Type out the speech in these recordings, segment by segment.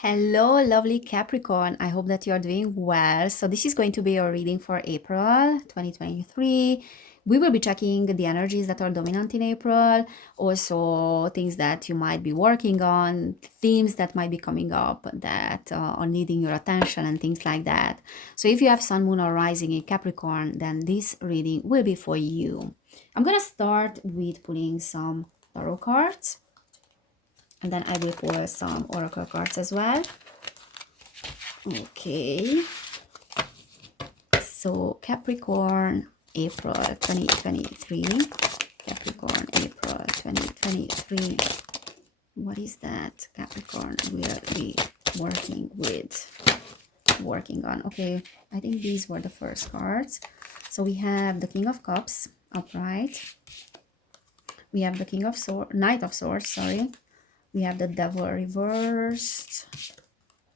Hello, lovely Capricorn. I hope that you're doing well. So, this is going to be your reading for April 2023. We will be checking the energies that are dominant in April, also things that you might be working on, themes that might be coming up that are needing your attention, and things like that. So, if you have Sun, Moon, or Rising in Capricorn, then this reading will be for you. I'm going to start with pulling some tarot cards, and then I will pull some oracle cards as well. Okay, so Capricorn, April 2023. Capricorn, April 2023. What is that Capricorn will be working on? Okay, I think these were the first cards. So we have the King of Cups upright. We have the Knight of Swords, sorry. We have the Devil reversed.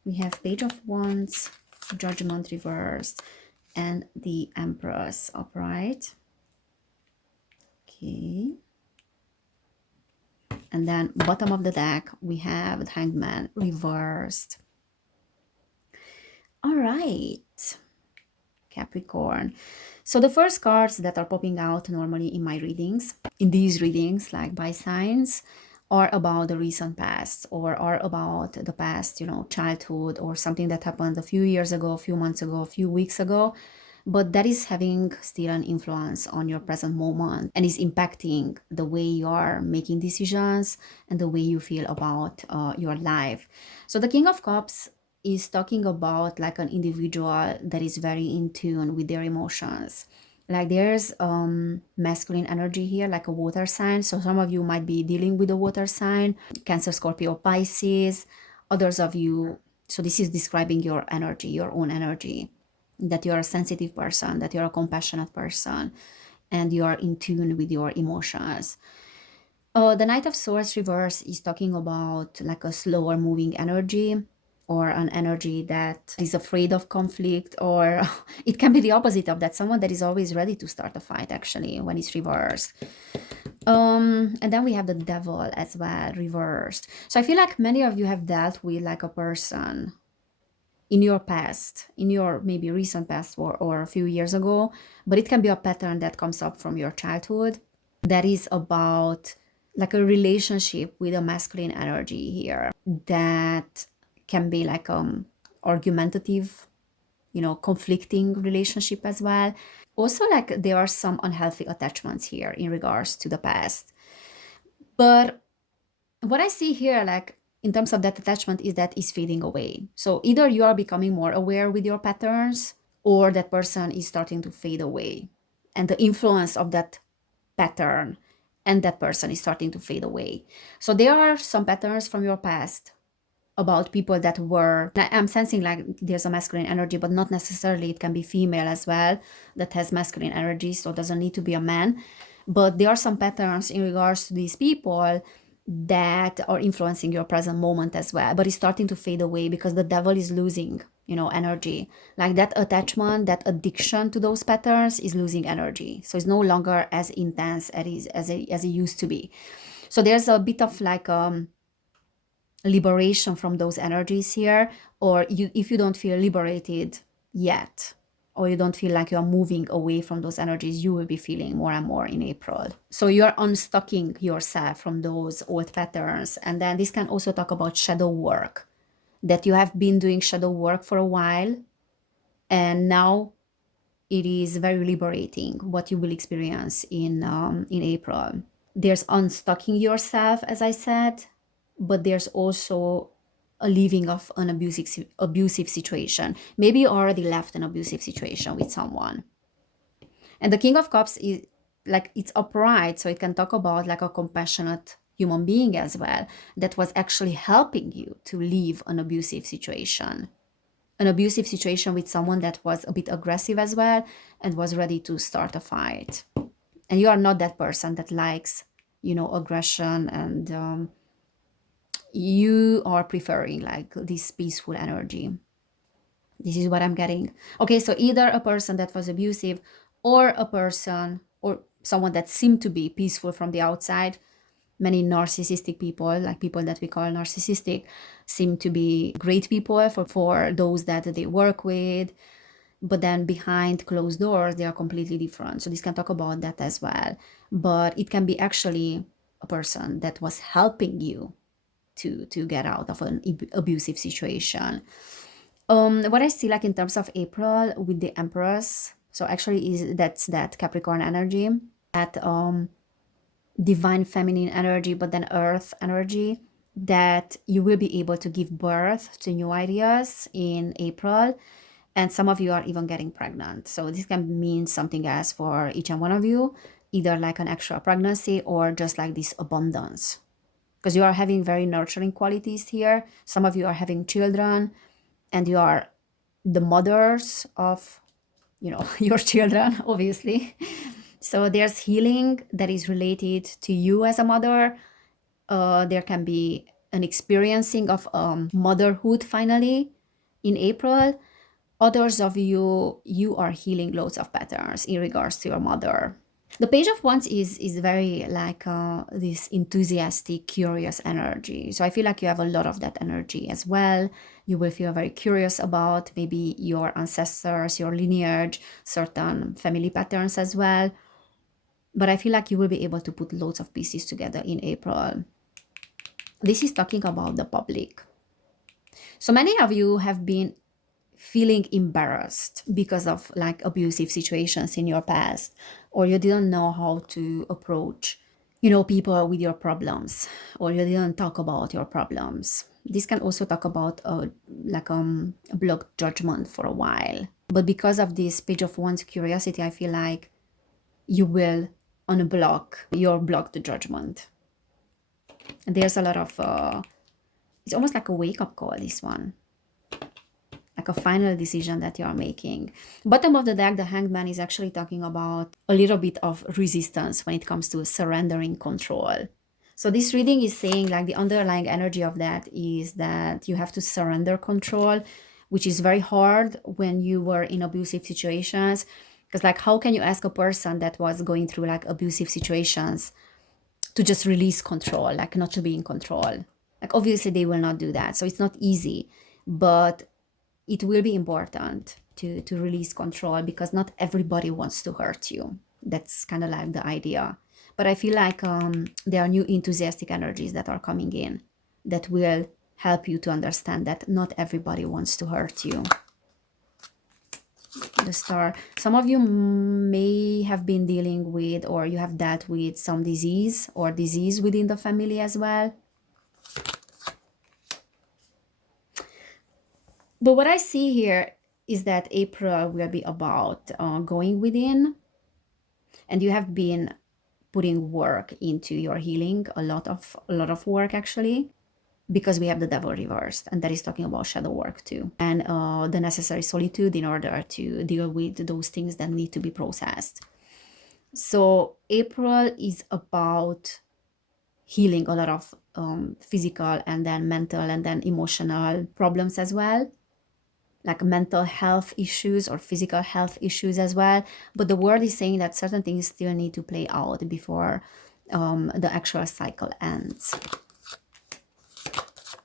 We have Page of Wands, Judgment reversed, and the Empress upright. Okay. And then bottom of the deck, we have the Hangman reversed. All right, Capricorn. So the first cards that are popping out normally in my readings, in these readings, like by signs, are about the recent past, or are about the past, childhood, or something that happened a few years ago, a few months ago, a few weeks ago, but that is having still an influence on your present moment and is impacting the way you are making decisions and the way you feel about your life. So the King of Cups is talking about like an individual that is very in tune with their emotions. Like there's masculine energy here, like a water sign. So some of you might be dealing with a water sign, Cancer, Scorpio, Pisces. Others of you, so this is describing your energy, your own energy, that you're a sensitive person, that you're a compassionate person, and you are in tune with your emotions. The Knight of Swords reverse is talking about like a slower moving energy, or an energy that is afraid of conflict, or it can be the opposite of that, someone that is always ready to start a fight actually when it's reversed. And then we have the Devil as well reversed. So I feel like many of you have dealt with like a person in your past, in your maybe recent past, or a few years ago, but it can be a pattern that comes up from your childhood that is about like a relationship with a masculine energy here that can be like argumentative, conflicting relationship as well. Also, like there are some unhealthy attachments here in regards to the past. But what I see here, like in terms of that attachment, is that is fading away. So either you are becoming more aware with your patterns, or that person is starting to fade away. And the influence of that pattern and that person is starting to fade away. So there are some patterns from your past about people that were, I'm sensing like there's a masculine energy, but not necessarily, it can be female as well that has masculine energy, so it doesn't need to be a man. But there are some patterns in regards to these people that are influencing your present moment as well, but it's starting to fade away because the Devil is losing, energy. Like that attachment, that addiction to those patterns is losing energy, so it's no longer as intense as it used to be. So there's a bit of like liberation from those energies here, or if you don't feel liberated yet, or you don't feel like you're moving away from those energies, you will be feeling more and more in April. So you're unstucking yourself from those old patterns. And then this can also talk about shadow work, that you have been doing shadow work for a while, and now it is very liberating what you will experience in April. There's unstucking yourself, as I said, but there's also a leaving of an abusive situation. Maybe you already left an abusive situation with someone. And the King of Cups is like, it's upright, so it can talk about like a compassionate human being as well, that was actually helping you to leave an abusive situation. An abusive situation with someone that was a bit aggressive as well and was ready to start a fight. And you are not that person that likes, aggression, and you are preferring like this peaceful energy. This is what I'm getting. Okay, so either a person that was abusive, or a person or someone that seemed to be peaceful from the outside, many narcissistic people, like people that we call narcissistic, seem to be great people for those that they work with, but then behind closed doors they are completely different. So this can talk about that as well, but it can be actually a person that was helping you to get out of an abusive situation. What I see like in terms of April with the Empress, so actually is that's that Capricorn energy, that divine feminine energy, but then earth energy, that you will be able to give birth to new ideas in April. And some of you are even getting pregnant. So this can mean something else for each and one of you, either like an extra pregnancy or just like this abundance. Because you are having very nurturing qualities here. Some of you are having children and you are the mothers of, your children, obviously. So there's healing that is related to you as a mother. There can be an experiencing of motherhood finally in April. Others of you are healing loads of patterns in regards to your mother. The Page of Wands is very like this enthusiastic, curious energy. So I feel like you have a lot of that energy as well. You will feel very curious about maybe your ancestors, your lineage, certain family patterns as well. But I feel like you will be able to put loads of pieces together in April. This is talking about the public. So many of you have been feeling embarrassed because of like abusive situations in your past, or you didn't know how to approach, people with your problems, or you didn't talk about your problems. This can also talk about a blocked judgment for a while. But because of this Page of Wands curiosity, I feel like you will unblock your blocked judgment. And there's a lot of it's almost like a wake-up call, this one, like a final decision that you are making. Bottom of the deck, the Hanged Man is actually talking about a little bit of resistance when it comes to surrendering control. So this reading is saying like the underlying energy of that is that you have to surrender control, which is very hard when you were in abusive situations. Because like, how can you ask a person that was going through like abusive situations to just release control, like not to be in control? Like obviously they will not do that. So it's not easy, but it will be important to release control because not everybody wants to hurt you. That's kind of like the idea. But I feel like there are new enthusiastic energies that are coming in that will help you to understand that not everybody wants to hurt you. The Star. Some of you may have been dealing with, or you have dealt with some disease or disease within the family as well. But what I see here is that April will be about going within, and you have been putting work into your healing, a lot of work actually, because we have the Devil reversed, and that is talking about shadow work too, and the necessary solitude in order to deal with those things that need to be processed. So April is about healing a lot of physical and then mental and then emotional problems as well, like mental health issues or physical health issues as well. But the word is saying that certain things still need to play out before the actual cycle ends.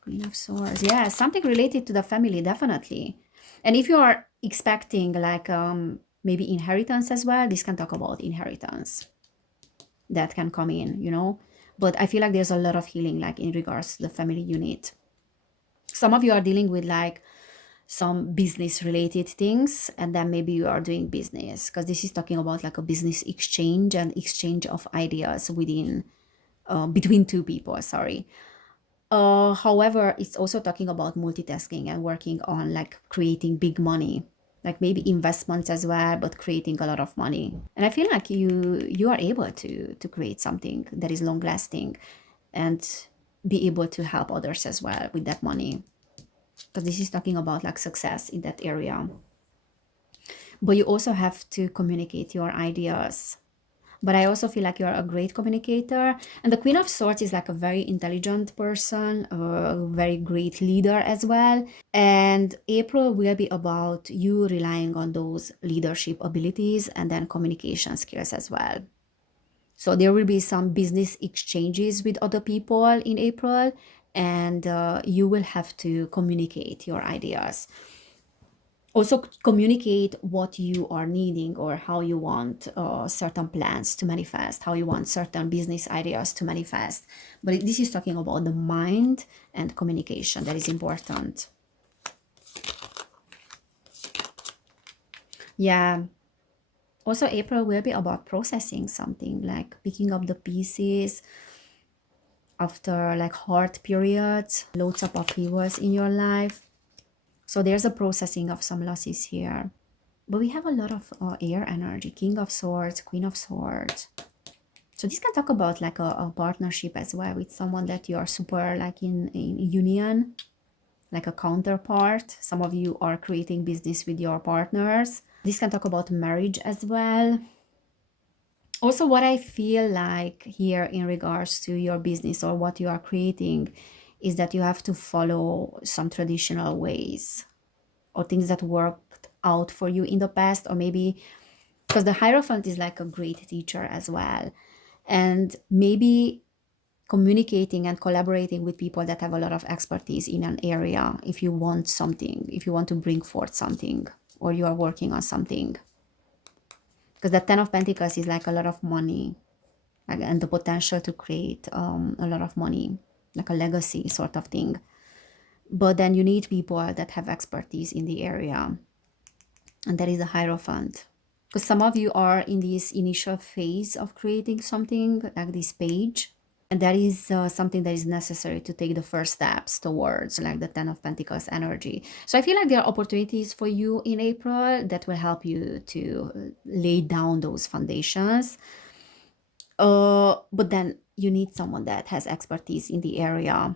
Queen of Swords. Yeah, something related to the family, definitely. And if you are expecting like maybe inheritance as well, this can talk about inheritance that can come in. But I feel like there's a lot of healing like in regards to the family unit. Some of you are dealing with like some business related things, and then maybe you are doing business, because this is talking about like a business exchange and exchange of ideas within between two people, sorry. However, it's also talking about multitasking and working on like creating big money, like maybe investments as well, but creating a lot of money. And I feel like you are able to create something that is long lasting and be able to help others as well with that money, because this is talking about like success in that area. But you also have to communicate your ideas. But I also feel like you're a great communicator. And the Queen of Swords is like a very intelligent person, a very great leader as well. And April will be about you relying on those leadership abilities and then communication skills as well. So there will be some business exchanges with other people in April, and you will have to communicate your ideas. Also communicate what you are needing or how you want certain plans to manifest, how you want certain business ideas to manifest. But this is talking about the mind and communication that is important. Yeah. Also, April will be about processing something, like picking up the pieces after like hard periods, loads of upheavals in your life. So there's a processing of some losses here. But we have a lot of air energy, King of Swords, Queen of Swords. So this can talk about like a partnership as well with someone that you are super like in union, like a counterpart. Some of you are creating business with your partners. This can talk about marriage as well. Also, what I feel like here in regards to your business or what you are creating is that you have to follow some traditional ways or things that worked out for you in the past, or maybe because the Hierophant is like a great teacher as well. And maybe communicating and collaborating with people that have a lot of expertise in an area if you want something, if you want to bring forth something, or you are working on something. Because the Ten of Pentacles is like a lot of money, like, and the potential to create a lot of money, like a legacy sort of thing. But then you need people that have expertise in the area. And that is the Hierophant. Because some of you are in this initial phase of creating something like this page. And that is something that is necessary to take the first steps towards like the Ten of Pentacles energy. So I feel like there are opportunities for you in April that will help you to lay down those foundations. But then you need someone that has expertise in the area.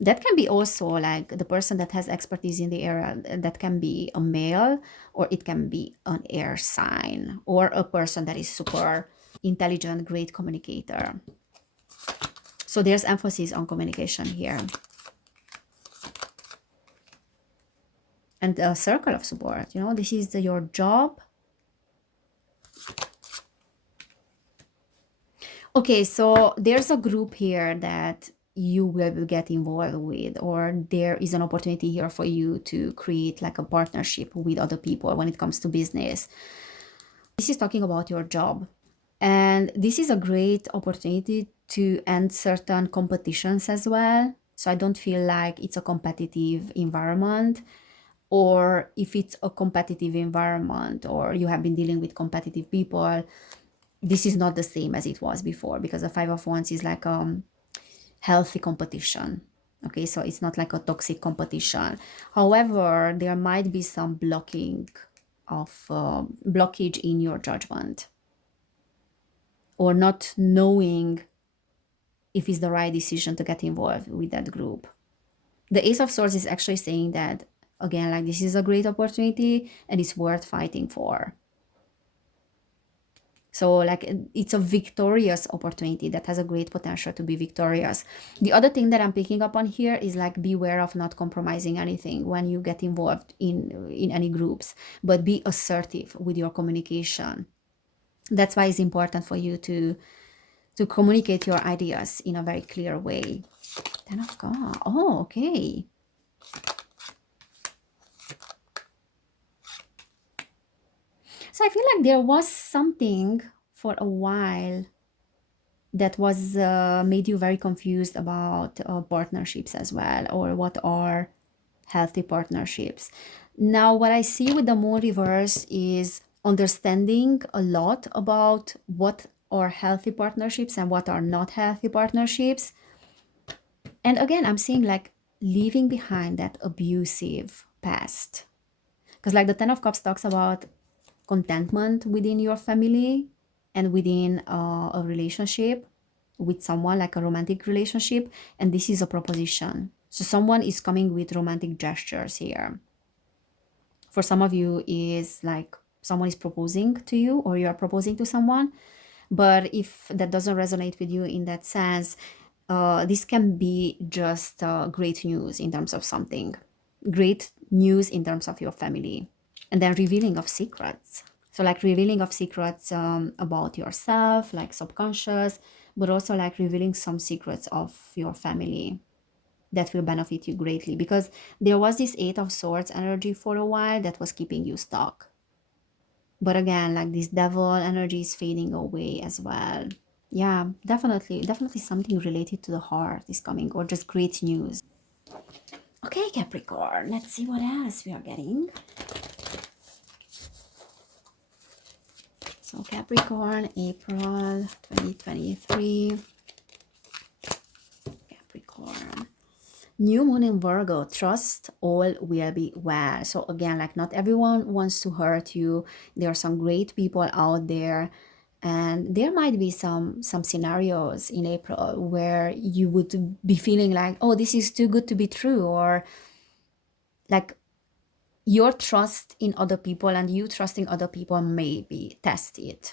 That can be also like the person that has expertise in the area. That can be a male, or it can be an air sign, or a person that is super intelligent, great communicator. So there's emphasis on communication here. And a circle of support, you know, this is your job. Okay, so there's a group here that you will get involved with, or there is an opportunity here for you to create like a partnership with other people when it comes to business. This is talking about your job. And this is a great opportunity to end certain competitions as well. So I don't feel like it's a competitive environment, or if it's a competitive environment or you have been dealing with competitive people, this is not the same as it was before, because the Five of Wands is like healthy competition. Okay, so it's not like a toxic competition. However, there might be some blockage in your judgment, or not knowing if it's the right decision to get involved with that group. The Ace of Swords is actually saying that, again, like this is a great opportunity and it's worth fighting for. So like it's a victorious opportunity that has a great potential to be victorious. The other thing that I'm picking up on here is like beware of not compromising anything when you get involved in any groups, but be assertive with your communication. That's why it's important for you to communicate your ideas in a very clear way. Ten of God. Oh, okay. So I feel like there was something for a while that was made you very confused about partnerships as well, or what are healthy partnerships. Now, what I see with the Moon reverse is understanding a lot about what are healthy partnerships and what are not healthy partnerships. And again, I'm seeing like leaving behind that abusive past. Because like the Ten of Cups talks about contentment within your family and within a relationship with someone, like a romantic relationship. And this is a proposition. So someone is coming with romantic gestures here. For some of you is like someone is proposing to you, or you are proposing to someone. But if that doesn't resonate with you in that sense, this can be just great news in terms of something, great news in terms of your family, and then revealing of secrets. So like revealing of secrets about yourself, like subconscious, but also like revealing some secrets of your family that will benefit you greatly, because there was this Eight of Swords energy for a while that was keeping you stuck. But again, like this devil energy is fading away as well. Yeah, definitely something related to the heart is coming, or just great news. Okay, Capricorn, let's see what else we are getting. So Capricorn, April 2023. Capricorn. New moon in Virgo, trust all will be well. So again, like not everyone wants to hurt you. There are some great people out there, and there might be some scenarios in April where you would be feeling like, oh, this is too good to be true, or like your trust in other people and you trusting other people may be tested.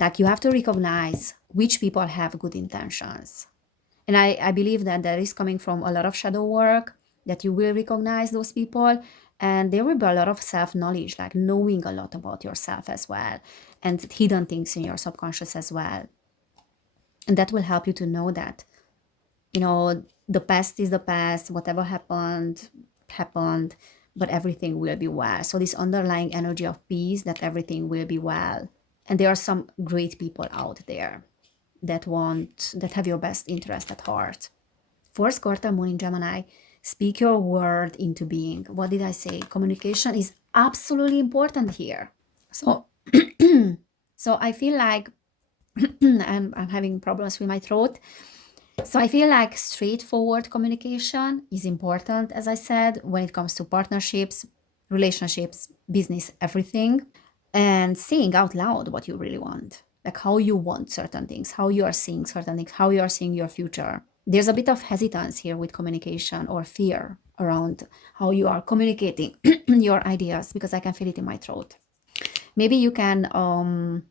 Like you have to recognize which people have good intentions. And I believe that that is coming from a lot of shadow work, that you will recognize those people. And there will be a lot of self knowledge, like knowing a lot about yourself as well, and hidden things in your subconscious as well. And that will help you to know that, the past is the past, whatever happened, happened, but everything will be well. So, this underlying energy of peace, that everything will be well. And there are some great people out there that have your best interest at heart. Fourth quarter moon in Gemini, speak your word into being. What did I say? Communication is absolutely important here. So so I feel like I'm having problems with my throat. So I feel like straightforward communication is important, as I said, when it comes to partnerships, relationships, business, everything, and saying out loud what you really want, like how you want certain things, how you are seeing certain things, how you are seeing your future. There's a bit of hesitance here with communication, or fear around how you are communicating your ideas, because I can feel it in my throat. Maybe you can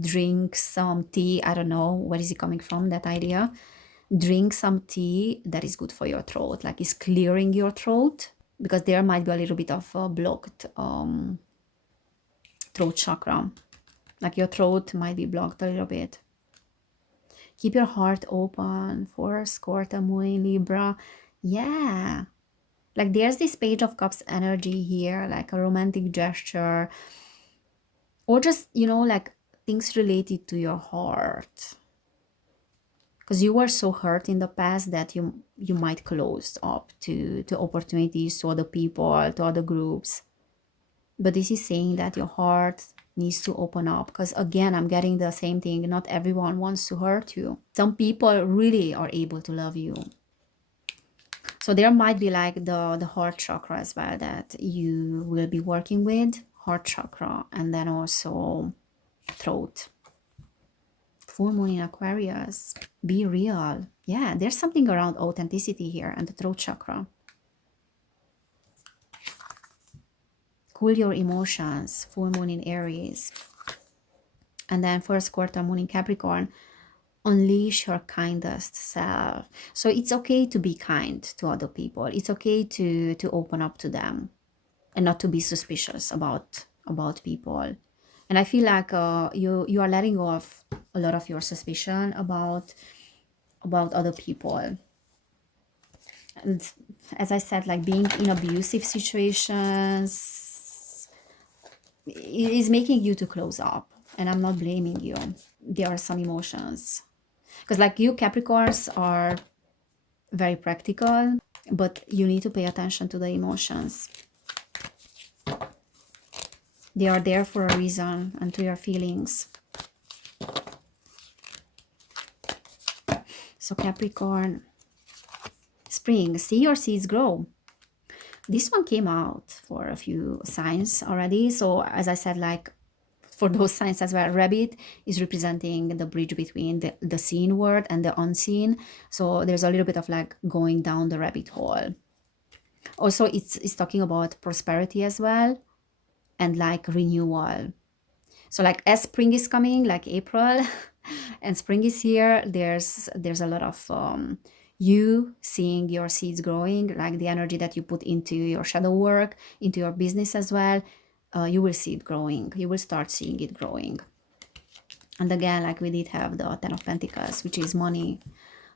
drink some tea. I don't know where is it coming from, that idea. Drink some tea that is good for your throat, like it's clearing your throat, because there might be a little bit of blocked throat chakra. Like your throat might be blocked a little bit. Keep your heart open for Scorpio moon in Libra. Yeah. Like there's this Page of Cups energy here, like a romantic gesture, or just, like things related to your heart. Because you were so hurt in the past that you might close up to opportunities, to other people, to other groups. But this is saying that your heart needs to open up, because again, I'm getting the same thing. Not everyone wants to hurt you. Some people really are able to love you. So there might be like the heart chakra as well that you will be working with, heart chakra, and then also throat. Full moon in Aquarius, be real. Yeah, there's something around authenticity here, and the throat chakra. Cool your emotions, full moon in Aries. And then first quarter moon in Capricorn, unleash your kindest self. So it's okay to be kind to other people. It's okay to open up to them, and not to be suspicious about people. And I feel like you are letting go of a lot of your suspicion about other people. And as I said, like being in abusive situations is making you to close up, and I'm not blaming you. There are some emotions, because like you Capricorns are very practical, but you need to pay attention to the emotions. They are there for a reason, and to your feelings. So Capricorn, spring, see your seeds grow. This one came out for a few signs already. So as I said, like for those signs as well, rabbit is representing the bridge between the seen world and the unseen. So there's a little bit of like going down the rabbit hole. Also, it's talking about prosperity as well, and like renewal. So like as spring is coming, like April, and spring is here, there's a lot of you seeing your seeds growing, like the energy that you put into your shadow work, into your business as well. you will see it growing. You will start seeing it growing. And again, like we did have the Ten of Pentacles, which is money.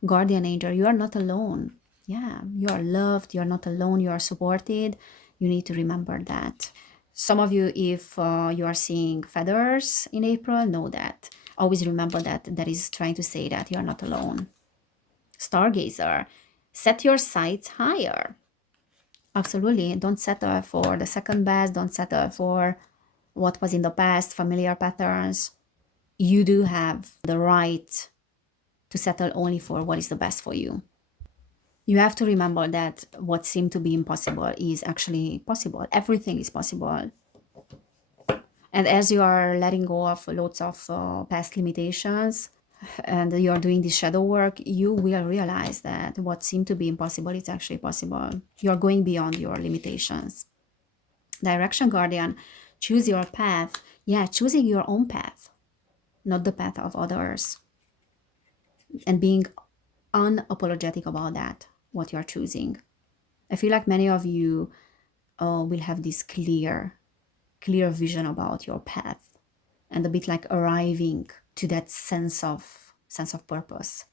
Guardian angel, you are not alone. Yeah, you are loved. You are not alone. You are supported. You need to remember that. Some of you, if you are seeing feathers in April, know that. Always remember that that is trying to say that you are not alone. Stargazer, set your sights higher. Absolutely. Don't settle for the second best. Don't settle for what was in the past, familiar patterns. You do have the right to settle only for what is the best for you. You have to remember that what seemed to be impossible is actually possible. Everything is possible. And as you are letting go of loads of past limitations and you are doing this shadow work, you will realize that what seemed to be impossible is actually possible. You are going beyond your limitations. Direction Guardian, choose your path. Yeah, choosing your own path, not the path of others. And being unapologetic about that, what you are choosing. I feel like many of you will have this clear vision about your path and a bit like arriving to that sense of purpose.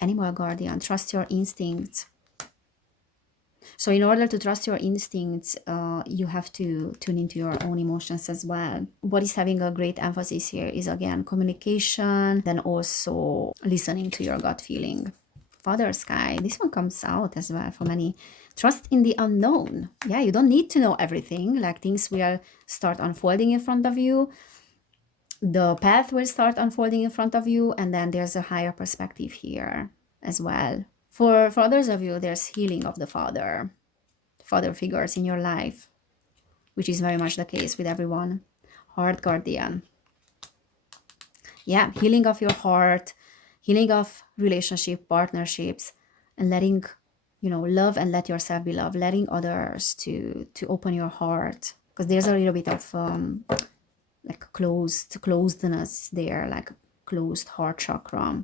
Animal Guardian, trust your instincts. So in order to trust your instincts, you have to tune into your own emotions as well. What is having a great emphasis here is, again, communication, then also listening to your gut feeling. Father Sky, this one comes out as well for many. Trust in the unknown. Yeah, you don't need to know everything. Like, things will start unfolding in front of you. The path will start unfolding in front of you, and then there's a higher perspective here as well. For others of you, there's healing of the father figures in your life, which is very much the case with everyone. Heart Guardian. Yeah, healing of your heart, healing of relationship, partnerships, and letting, love and let yourself be loved, letting others to open your heart. Because there's a little bit of like closedness there, like closed heart chakra.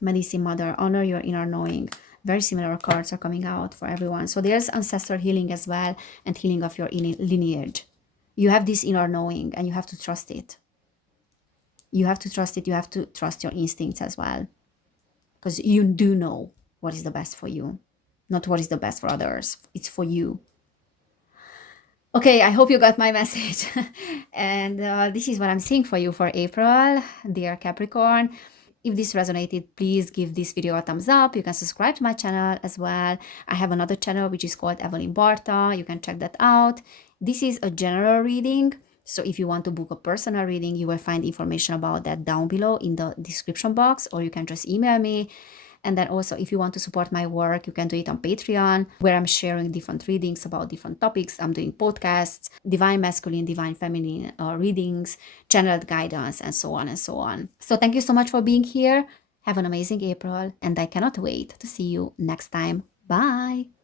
Medicine Mother, honor your inner knowing. Very similar cards are coming out for everyone. So there's ancestral healing as well, and healing of your lineage. You have this inner knowing and you have to trust it. You have to trust it. You have to trust your instincts as well. Because you do know what is the best for you, not what is the best for others. It's for you. Okay, I hope you got my message. And this is what I'm seeing for you for April, dear Capricorn. If this resonated, please give this video a thumbs up. You can subscribe to my channel as well. I have another channel which is called Evelin Barta. You can check that out. This is a general reading. So if you want to book a personal reading, you will find information about that down below in the description box, or you can just email me. And then also, if you want to support my work, you can do it on Patreon, where I'm sharing different readings about different topics. I'm doing podcasts, divine masculine, divine feminine readings, channeled guidance, and so on and so on. So thank you so much for being here. Have an amazing April, and I cannot wait to see you next time. Bye!